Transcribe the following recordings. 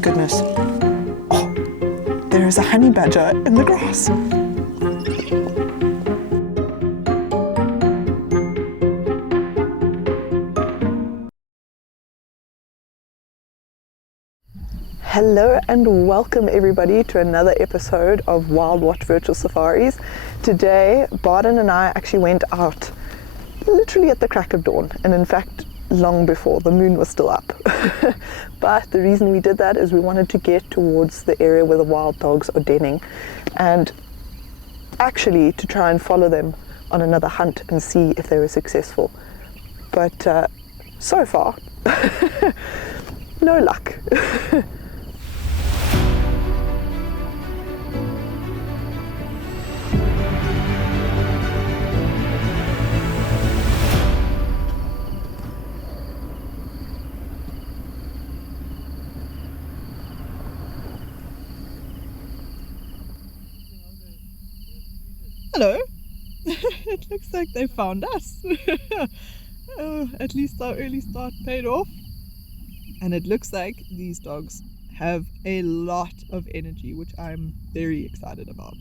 my goodness. Oh, there is a honey badger in the grass. Hello and welcome everybody to another episode of WILDwatch Virtual Safaris. Today, Barden and I actually went out literally at the crack of dawn, and in fact long before the moon was still up. But the reason we did that is we wanted to get towards the area where the wild dogs are denning, and actually to try and follow them on another hunt and see if they were successful. But so far, no luck. Hello. It looks like they found us. Oh, at least our early start paid off. And it looks like these dogs have a lot of energy, which I'm very excited about.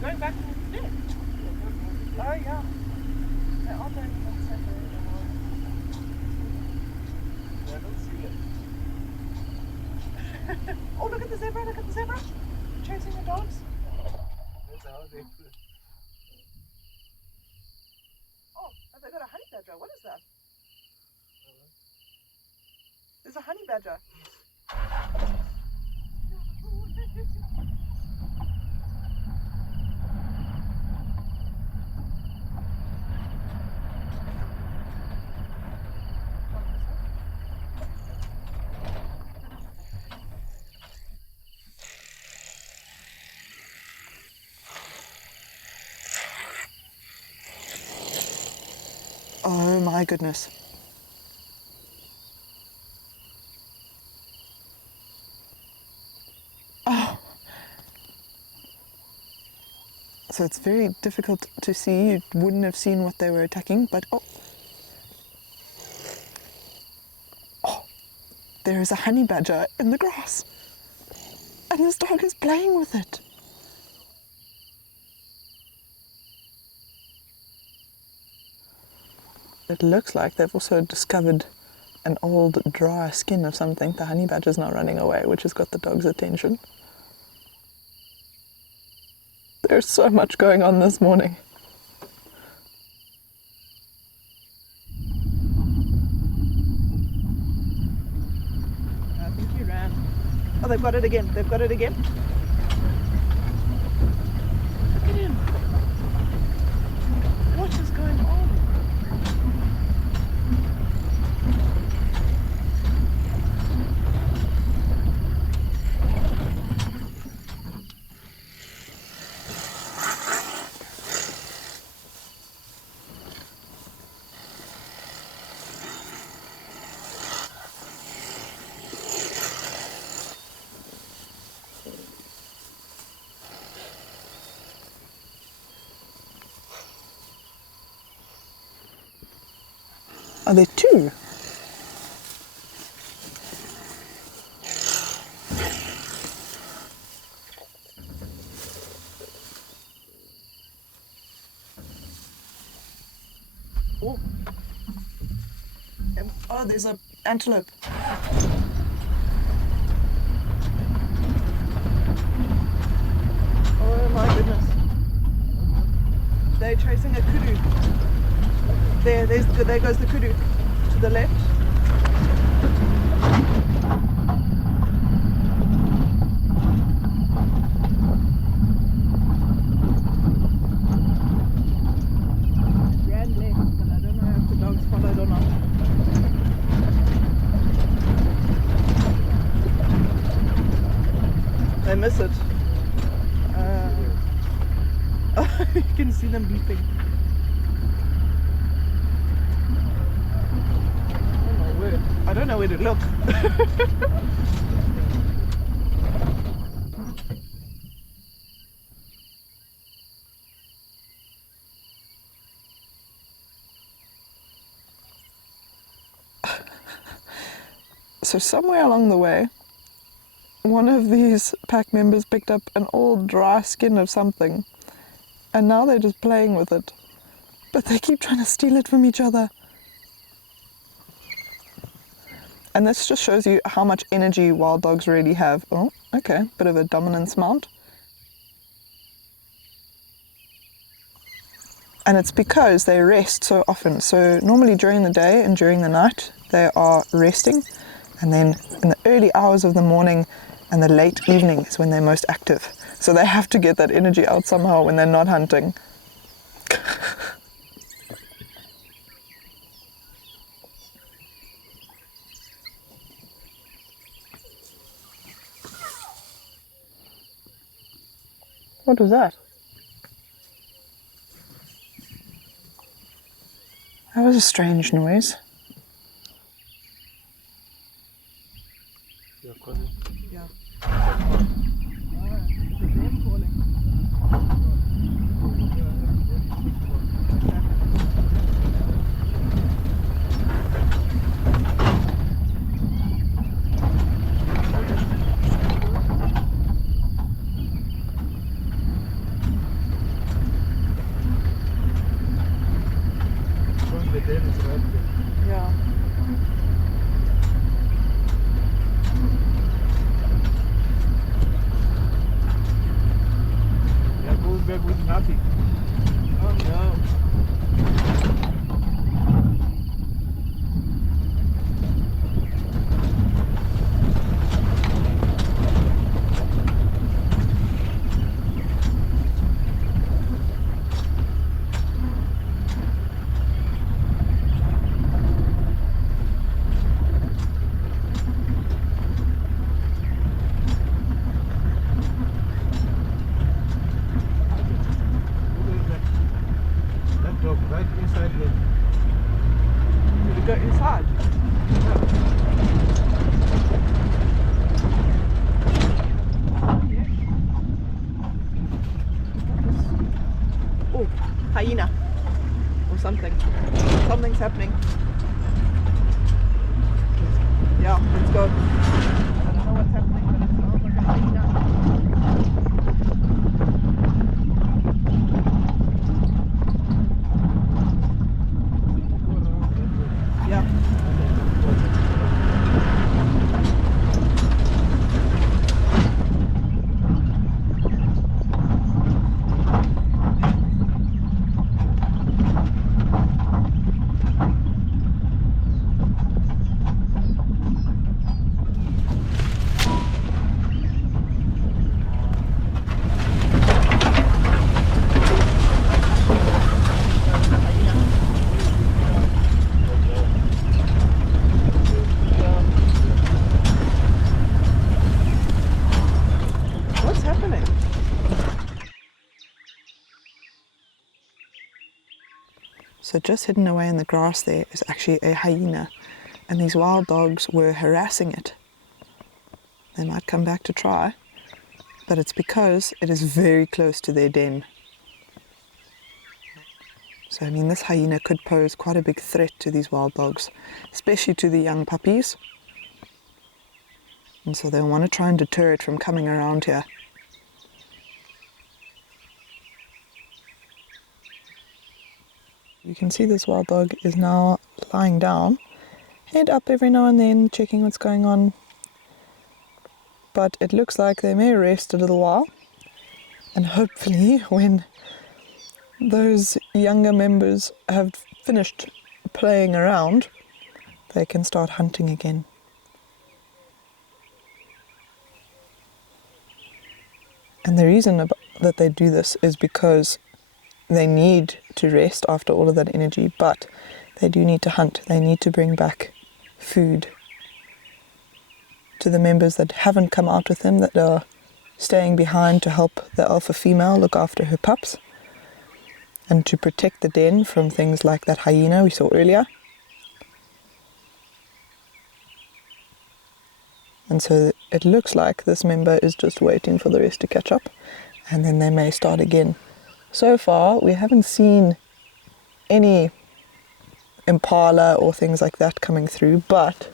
Going back to the net. Oh yeah. They are going in that center anymore. I don't see it. Oh, look at the zebra, look at the zebra. Chasing the dogs. That's how they put it. Oh, they got a honey badger. What is that? There's a honey badger. Oh my goodness. Oh. So it's very difficult to see. You wouldn't have seen what they were attacking, but oh. Oh. There is a honey badger in the grass. And this dog is playing with it. It looks like they've also discovered an old dry skin of something. The honey badger's now running away, which has got the dog's attention. There's so much going on this morning. I think he ran. Oh, they've got it again. They've got it again. Look at him. What is going on? Are there two? Oh. Oh, there's an antelope. Oh my goodness. They're chasing a kudu. There goes the kudu to the left. Ran miss it. You can see them beeping. I don't know where to look. So somewhere along the way, one of these pack members picked up an old dry skin of something, and now they're just playing with it. But they keep trying to steal it from each other. And this just shows you how much energy wild dogs really have. Oh, okay, bit of a dominance mount. And it's because they rest so often. So normally during the day and during the night, they are resting. And then in the early hours of the morning and the late evening is when they're most active. So they have to get that energy out somehow when they're not hunting. What was that? That was a strange noise. Yeah. Yeah. Yeah, going back with nothing. Oh no. That dog right inside the... Did it go inside? Oh, hyena. Or something. Something's happening. Yeah, let's go. I don't know what's happening, but it sounds like a hyena. Yeah. What's happening? So just hidden away in the grass there is actually a hyena, and these wild dogs were harassing it. They might come back to try, but it's because it is very close to their den. So I mean, this hyena could pose quite a big threat to these wild dogs, especially to the young puppies. And so they'll want to try and deter it from coming around here. You can see this wild dog is now lying down, head up every now and then, checking what's going on. But it looks like they may rest a little while, and hopefully when those younger members have finished playing around, they can start hunting again. And the reason that they do this is because they need to rest after all of that energy, but they do need to hunt. They need to bring back food to the members that haven't come out with them, that are staying behind to help the alpha female look after her pups and to protect the den from things like that hyena we saw earlier. And so it looks like this member is just waiting for the rest to catch up, and then they may start again. So far, we haven't seen any impala or things like that coming through, but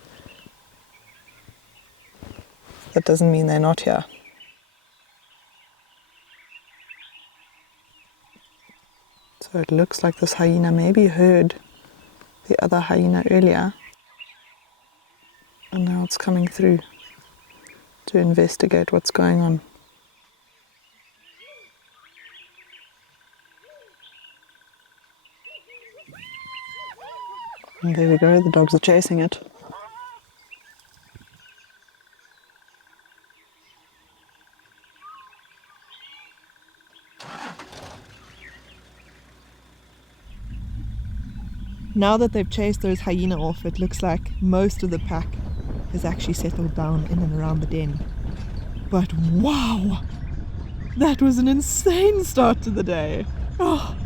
that doesn't mean they're not here. So it looks like this hyena maybe heard the other hyena earlier, and now it's coming through to investigate what's going on. And there we go, the dogs are chasing it. Now that they've chased those hyena off, it looks like most of the pack has actually settled down in and around the den. But wow! That was an insane start to the day. Oh,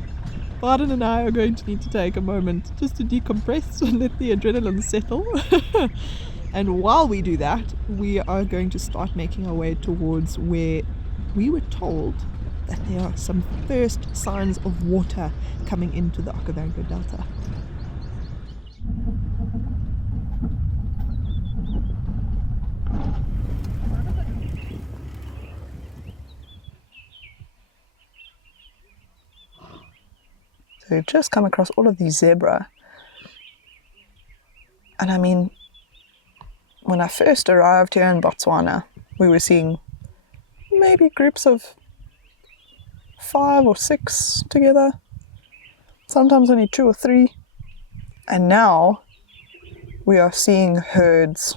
Barden and I are going to need to take a moment just to decompress and let the adrenaline settle. And while we do that, we are going to start making our way towards where we were told that there are some first signs of water coming into the Okavango Delta. So we've just come across all of these zebra. And I mean, when I first arrived here in Botswana, we were seeing maybe groups of 5 or 6 together, sometimes only 2 or 3. And now we are seeing herds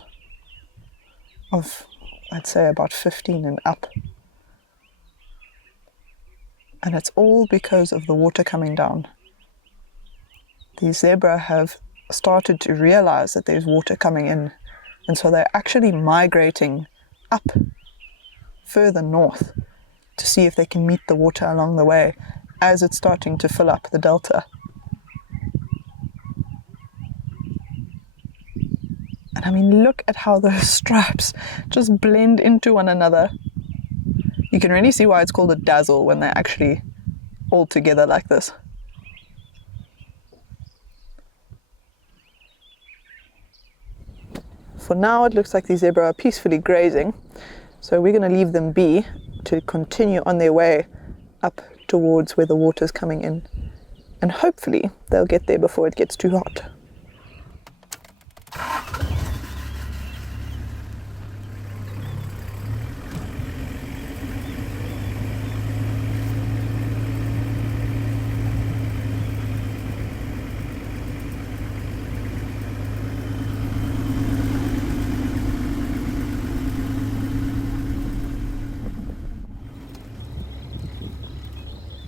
of, I'd say, about 15 and up. And it's all because of the water coming down. These zebra have started to realize that there's water coming in, and so they're actually migrating up further north to see if they can meet the water along the way as it's starting to fill up the delta. And I mean, look at how those stripes just blend into one another. You can really see why it's called a dazzle when they're actually all together like this. For now, it looks like these zebra are peacefully grazing, so we're going to leave them be to continue on their way up towards where the water's coming in, and hopefully they'll get there before it gets too hot.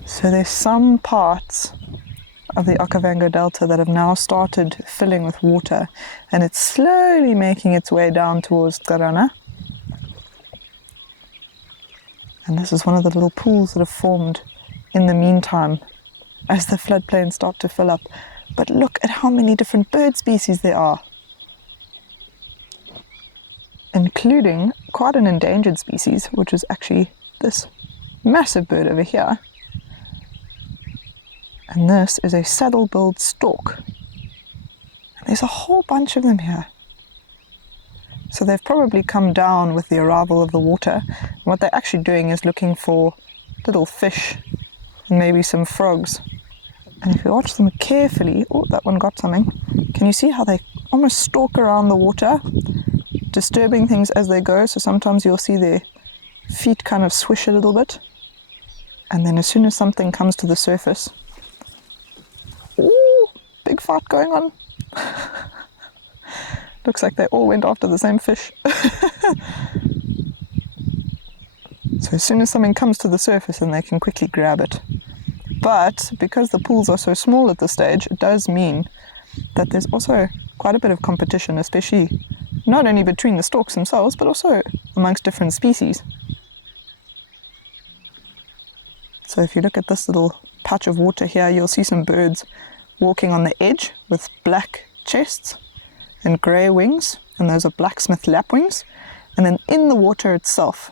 So there's some parts of the Okavango Delta that have now started filling with water, and it's slowly making its way down towards Garana. And this is one of the little pools that have formed in the meantime as the floodplains start to fill up. But look at how many different bird species there are, including quite an endangered species, which is actually this massive bird over here. And this is a saddle-billed stork. And there's a whole bunch of them here. So they've probably come down with the arrival of the water. And what they're actually doing is looking for little fish and maybe some frogs. And if you watch them carefully, oh, that one got something. Can you see how they almost stalk around the water, disturbing things as they go? So sometimes you'll see their feet kind of swish a little bit. And then as soon as something comes to the surface, ooh, big fight going on. Looks like they all went after the same fish. So as soon as something comes to the surface, then they can quickly grab it. But because the pools are so small at this stage, it does mean that there's also quite a bit of competition, especially not only between the storks themselves, but also amongst different species. So if you look at this little patch of water here, you'll see some birds walking on the edge with black chests and grey wings, and those are blacksmith lapwings. And then in the water itself,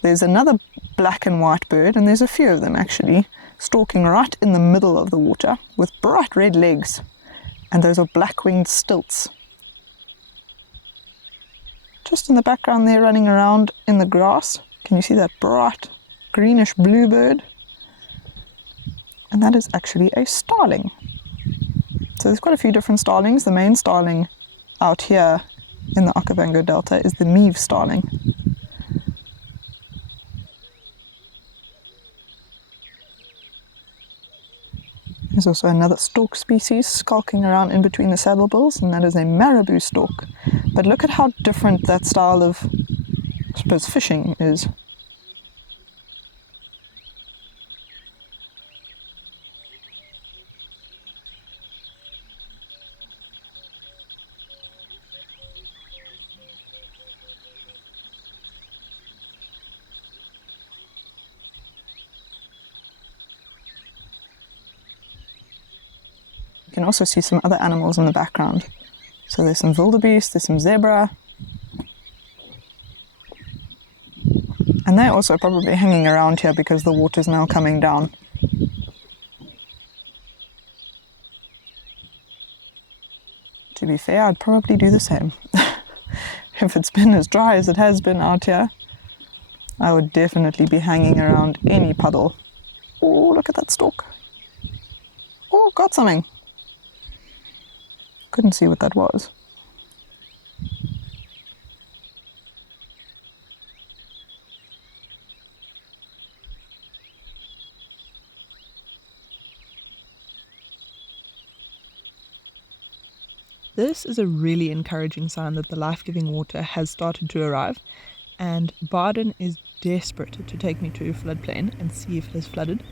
there's another black and white bird, and there's a few of them actually, stalking right in the middle of the water with bright red legs, and those are black-winged stilts. Just in the background there, running around in the grass, can you see that bright greenish blue bird? And that is actually a starling. So there's quite a few different starlings. The main starling out here in the Okavango Delta is the Meave starling. There's also another stork species skulking around in between the saddlebills, and that is a marabou stork. But look at how different that style of, I suppose, fishing is. You can also see some other animals in the background. So there's some wildebeest, there's some zebra. And they're also probably hanging around here because the water's now coming down. To be fair, I'd probably do the same. If it's been as dry as it has been out here, I would definitely be hanging around any puddle. Oh, look at that stalk. Oh, got something. Couldn't see what that was. This is a really encouraging sign that the life-giving water has started to arrive, and Barden is desperate to take me to a floodplain and see if it has flooded,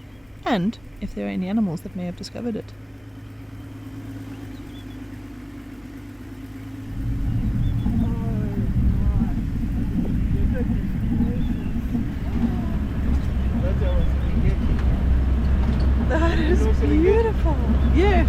and if there are any animals that may have discovered it. That is beautiful. Yes.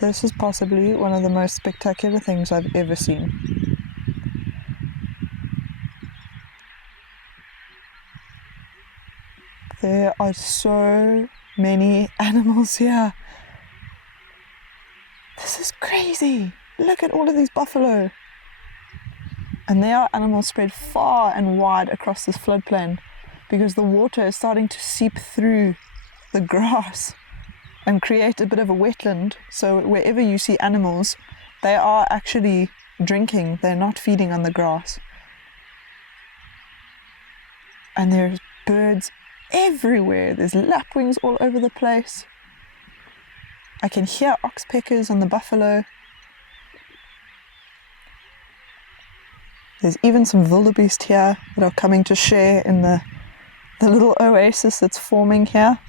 This is possibly one of the most spectacular things I've ever seen. There are so many animals here. This is crazy. Look at all of these buffalo. And there are animals spread far and wide across this floodplain because the water is starting to seep through the grass and create a bit of a wetland. So wherever you see animals, they are actually drinking. They're not feeding on the grass. And there's birds everywhere. There's lapwings all over the place. I can hear oxpeckers on the buffalo. There's even some wildebeest here that are coming to share in the little oasis that's forming here.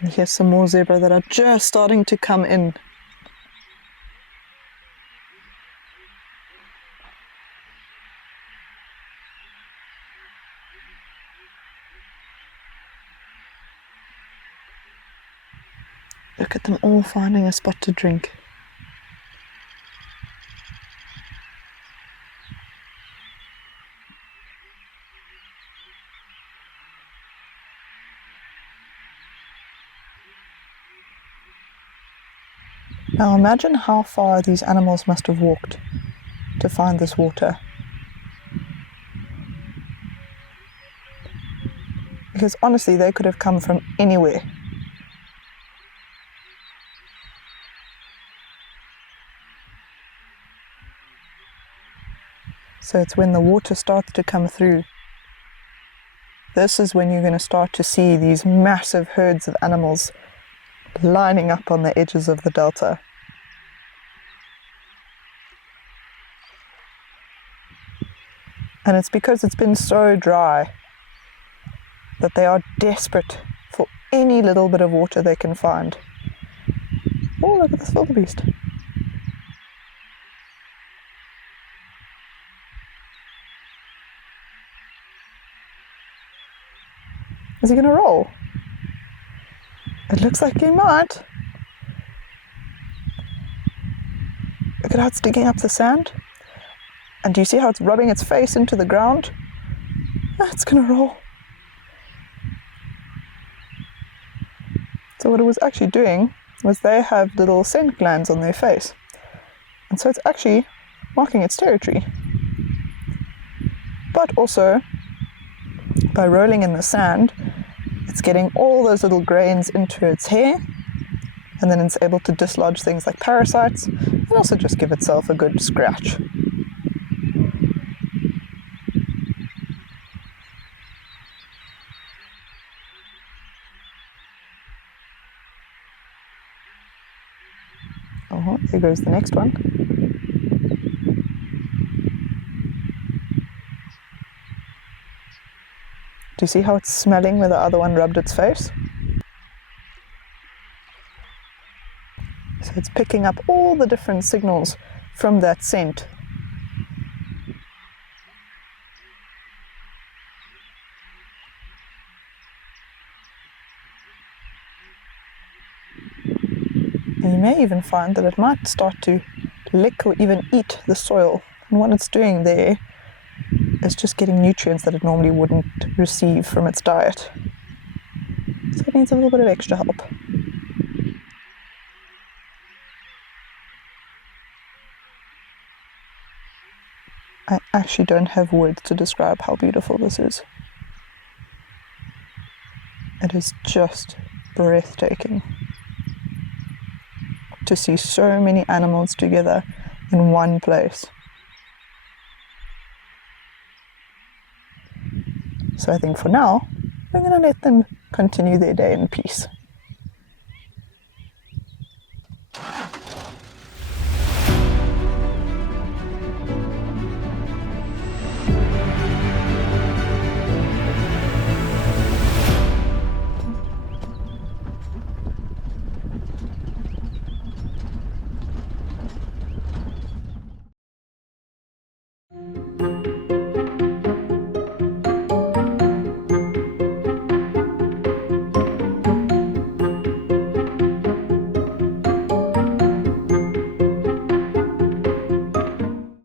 And here's some more zebra that are just starting to come in. Look at them all finding a spot to drink. Now imagine how far these animals must have walked to find this water. Because honestly, they could have come from anywhere. So it's when the water starts to come through. This is when you're going to start to see these massive herds of animals lining up on the edges of the delta. And it's because it's been so dry that they are desperate for any little bit of water they can find. Oh, look at this wildebeest. Is he going to roll? It looks like he might. Look at how it's digging up the sand. And do you see how it's rubbing its face into the ground? It's going to roll. So what it was actually doing was they have little scent glands on their face. And so it's actually marking its territory. But also, by rolling in the sand, it's getting all those little grains into its hair, and then it's able to dislodge things like parasites, and also just give itself a good scratch. Oh, there goes the next one. Do you see how it's smelling where the other one rubbed its face? So it's picking up all the different signals from that scent. And you may even find that it might start to lick or even eat the soil. And what it's doing there is just getting nutrients that it normally wouldn't receive from its diet. So it needs a little bit of extra help. I actually don't have words to describe how beautiful this is. It is just breathtaking to see so many animals together in one place. So I think for now, we're going to let them continue their day in peace.